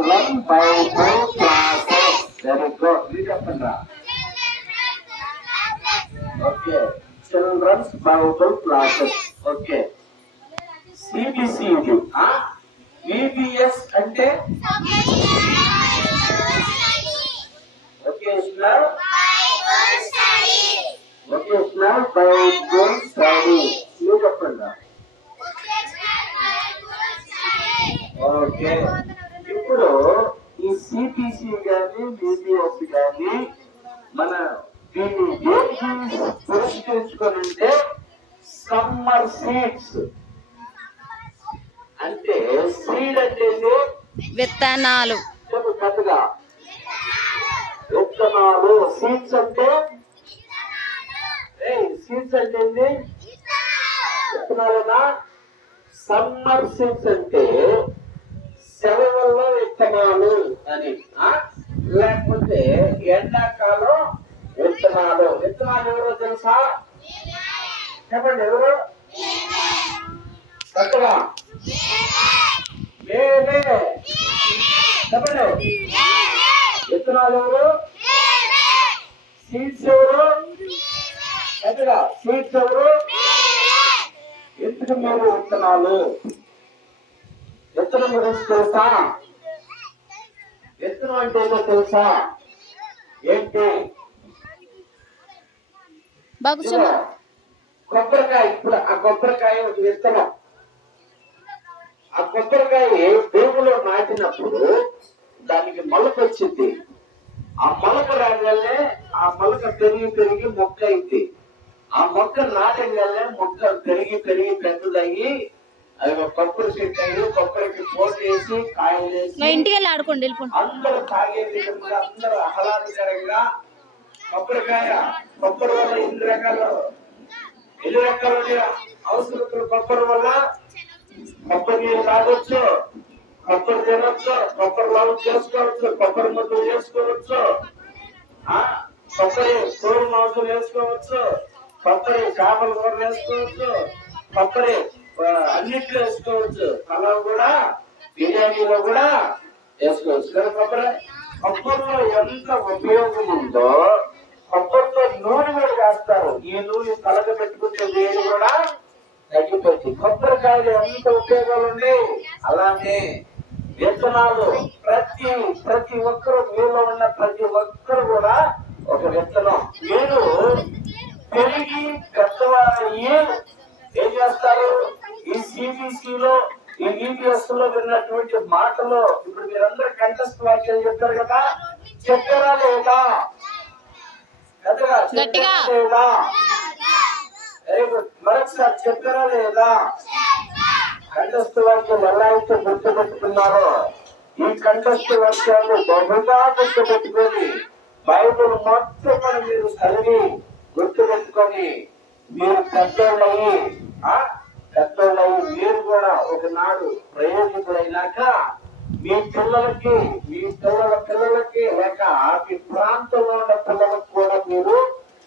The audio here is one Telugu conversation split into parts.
Children Bible classes. Very good. మీరు చెప్పండి. Okay, childrens Bible classes. Okay, CBCD. VBS అంటే వొకేషనల్ బైబుల్ స్టడీ. మీరు చెప్పండి. ఓకే, ఇప్పుడు ఈ సిపిసి గాని బిబిఎస్ గాని మన దీన్ని దేనికి పురస్కరించుకొని ఉంటే సమ్మర్ సీడ్స్ అంటే, సీడ్ అంటే విత్తనాలు. పెద్దగా విత్తనాలు. సీడ్స్ అంటే ఏంటి? విత్తనాలనా? సమ్మర్ సీడ్స్ అంటే సెలవుల్లో విత్తనాలు అని, లేకపోతే ఎండాకాలం విత్తనాలు. విత్తనాలు ఎవరో తెలుసా? చెప్పండి, ఎవరు? కొత్తగా చెప్పండి. విత్తనాలు ఎవరు? సీడ్స్ ఎవరు? పెద్దగా సీడ్స్ ఎవరు? ఎందుకు మీరు విత్తనాలు? విత్తనం గురించి తెలుసా? విత్తనం అంటే ఏదో తెలుసా? ఏంటి? కొబ్బరికాయ. ఇప్పుడు ఆ కొబ్బరికాయ ఒక విత్తనం. ఆ కొబ్బరికాయ భూమిలో నాటినప్పుడు దానికి మొలక వచ్చింది. ఆ మొలక రాగానే ఆ మొలక పెరిగి మొక్క అయింది. ఆ మొక్క నాటగానే మొక్క పెరిగి పెద్దదయ్యి అది ఒక కొబ్బరి చెట్టు అయ్యి కొబ్బరికి పోటేసి కాయలు వేసి అందరూ తాగే విధంగా, అందరూ ఆహ్లాదకరంగా. కొబ్బరి వల్ల ఎన్ని రకాలు అవసరం. కొబ్బరి వల్ల కొబ్బరి నీళ్ళు తాగొచ్చు, కొబ్బరి తినొచ్చు, కొబ్బరి లవ్ చేసుకోవచ్చు, కొబ్బరి ముద్దలు చేసుకోవచ్చు, కొబ్బరి కూర మాంసం వేసుకోవచ్చు, కొబ్బరి చేపల కూర వేసుకోవచ్చు, కొబ్బరి అన్నిట్లో వేసుకోవచ్చు. పలావ్ కూడా, బిర్యానీలో కూడా వేసుకోవచ్చు కదా. కొబ్బరిలో ఎంత ఉపయోగం ఉందో కొబ్బరితో నూనె కూడా వేస్తారు. ఈ నూనె తలక పెట్టుకుంటే వేడి కూడా తగ్గిపోతుంది. కొబ్బరికాయలు ఎంత ఉపయోగాలు ఉన్నాయి. అలానే విత్తనాలు ప్రతి ఒక్కరు, మీలో ఉన్న ప్రతి ఒక్కరు కూడా ఒక విత్తనం. మీరు పెరిగి పెద్దవారయ్యి ఏం చేస్తారు? ఈ సిబిసిలో, ఈ ఈపీఎస్ లో విన్నటువంటి మాటలో ఇప్పుడు మీరందరూ కంటెస్ట్ వాక్యాలు చెప్తారు కదా. చెప్పారా లేదా? గట్టిగా లేదా? Very good. మరొకసారి చెప్పారా లేదా? కంటెస్ట్ వాక్యాలు ఎలా అయితే గుర్తుపెట్టుకున్నారో ఈ కంటెస్ట్ వాక్యాలు బహుగా గుర్తుపెట్టుకొని బైబుల్ మొత్తం మీరు చదివి గుర్తుపెట్టుకొని మీరు పెద్దోళ్ళయి మీరు కూడా ఒకనాడు ప్రయోజకులైనాక మీ పిల్లలకి, మీ పిల్లలకి లేక మీ ప్రాంతంలో ఉన్న పిల్లలకు కూడా మీరు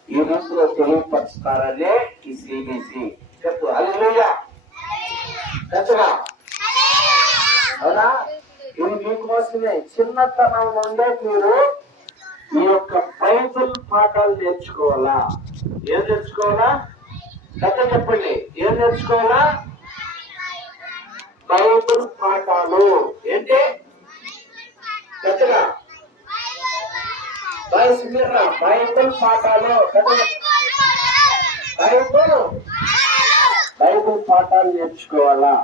ఈ రీతిలో తెలియపరుస్తారనే ఈ సిబిసి. చెప్పు హల్లెలూయా. పెద్దగా అవునా? ఇది మీకోసమే. చిన్నతనం నుండే మీరు ఈ యొక్క బైబుల్ పాఠాలు నేర్చుకోవాలా. ఏం నేర్చుకోవాలా? పెద్ద చెప్పండి, ఏం నేర్చుకోవాలా? బైబుల్ పాఠాలు. ఏంటి? పెద్దగా బైబుల్ పాఠాలు. బైబుల్ పాఠాలు నేర్చుకోవాలా.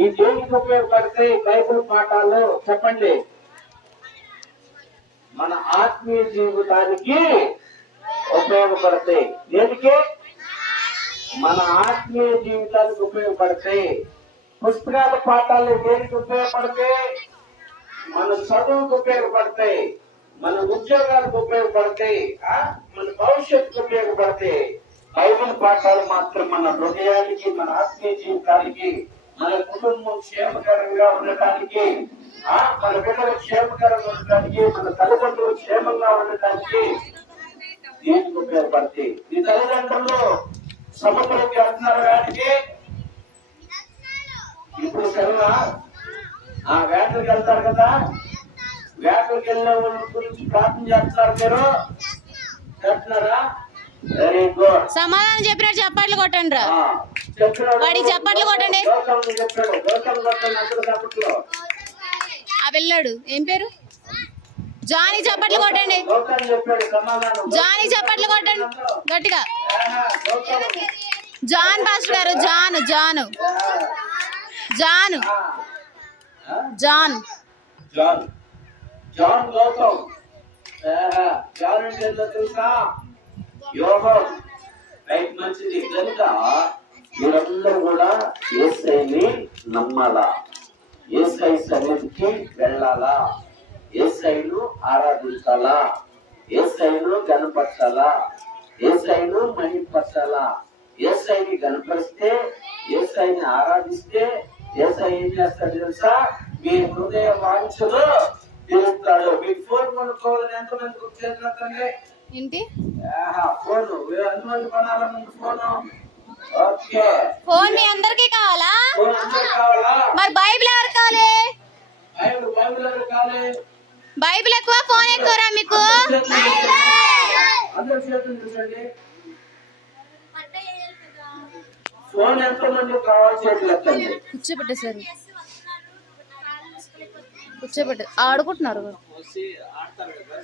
ఈ దేనికి ఉపయోగపడతాయి బైబుల్ పాఠాలు? చెప్పండి. మన ఆత్మీయ జీవితానికి ఉపయోగపడతాయి. దేనికి? మన ఆత్మీయ జీవితానికి ఉపయోగపడతాయి. పుస్తకాల పాఠాలు దేనికి ఉపయోగపడతాయి? మన చదువుకు ఉపయోగపడతాయి, మన ఉద్యోగాలకు ఉపయోగపడతాయి, మన భవిష్యత్తుకు ఉపయోగపడతాయి. బైబిల్ పాఠాలు మాత్రం మన హృదయానికి, మన ఆత్మీయ జీవితానికి, మన కుటుంబం క్షేమకరంగా ఉండటానికి, మన బిడ్డలు క్షేమకరంగా ఉండటానికి, మన తల్లిదండ్రులు క్షేమంగా ఉండటానికి దీనికి ఉపయోగపడతాయి. ఈ తల్లిదండ్రులు సముద్రంకి వెళ్తున్నారు వాటికి. ఇప్పుడు సెలవు వేటకి వెళ్తారు కదా, వేటకి వెళ్ళే వాళ్ళ గురించి ప్రార్థన చేస్తున్నారు మీరు చేస్తున్నారా? Very good. సమాధానం చెప్పినట్టు చప్పట్లు కొట్టండి రా. చెప్పినాడు. వాడికి చప్పట్లు కొట్టండి. గౌతమ్ చెప్పాడు. గౌతమ్ కొట్టండి అందరూ చప్పట్లు. ఆ పిల్లాడు ఏం పేరు? జానీ చప్పట్లు కొట్టండి. గౌతమ్ చెప్పాడు సమాధానం. జానీ చప్పట్లు కొట్టండి గట్టిగా. గౌతమ్. జాన్ పాస్టర్ గారు. John John John John John John Gautam. John అంటే ఏంటో తెలుసా? యోగం. రైట్, మంచిది. కనుక మీరందరూ కూడా యేసయ్యని నమ్మాలా, యేసయ్య సన్నిధికి వెళ్ళాలా, యేసయ్యను ఆరాధించాలా, యేసయ్యను గణపరచాలా, యేసయ్యను మహిమపరచాలా. యేసయ్యని గణపరిస్తే, యేసయ్యని ఆరాధిస్తే యేసయ్య ఏం చేస్తాడు తెలుసా? మీ హృదయ వాంఛలు తీరుస్తాడు. మీకు ఫోన్ కొనుక్కోవాలని ఎంతమంది గుర్తు? ఏంటి ఫోన్ ఎంతమంది కొనాలన్న ఫోను? ఓకే, ఫోన్ మీ అందరికీ కావాలా? ఫోన్ అందరికి కావాలా? మరి బైబిల్ ఎవరికి కావాలి? బైబిల్ ఎవరికి కావాలి? బైబిల్ ఎక్కువ ఫోన్ ఎక్కువరా మీకు? అందరి చేతులు చూసండి. ఫోన్ ఎంతమంది కావాలి? చేతులు ఎత్తండి. కూర్చోబెట్టేశారు. కూర్చోబెట్ట ఆడుకుంటున్నారు. ఆడతారు కదా.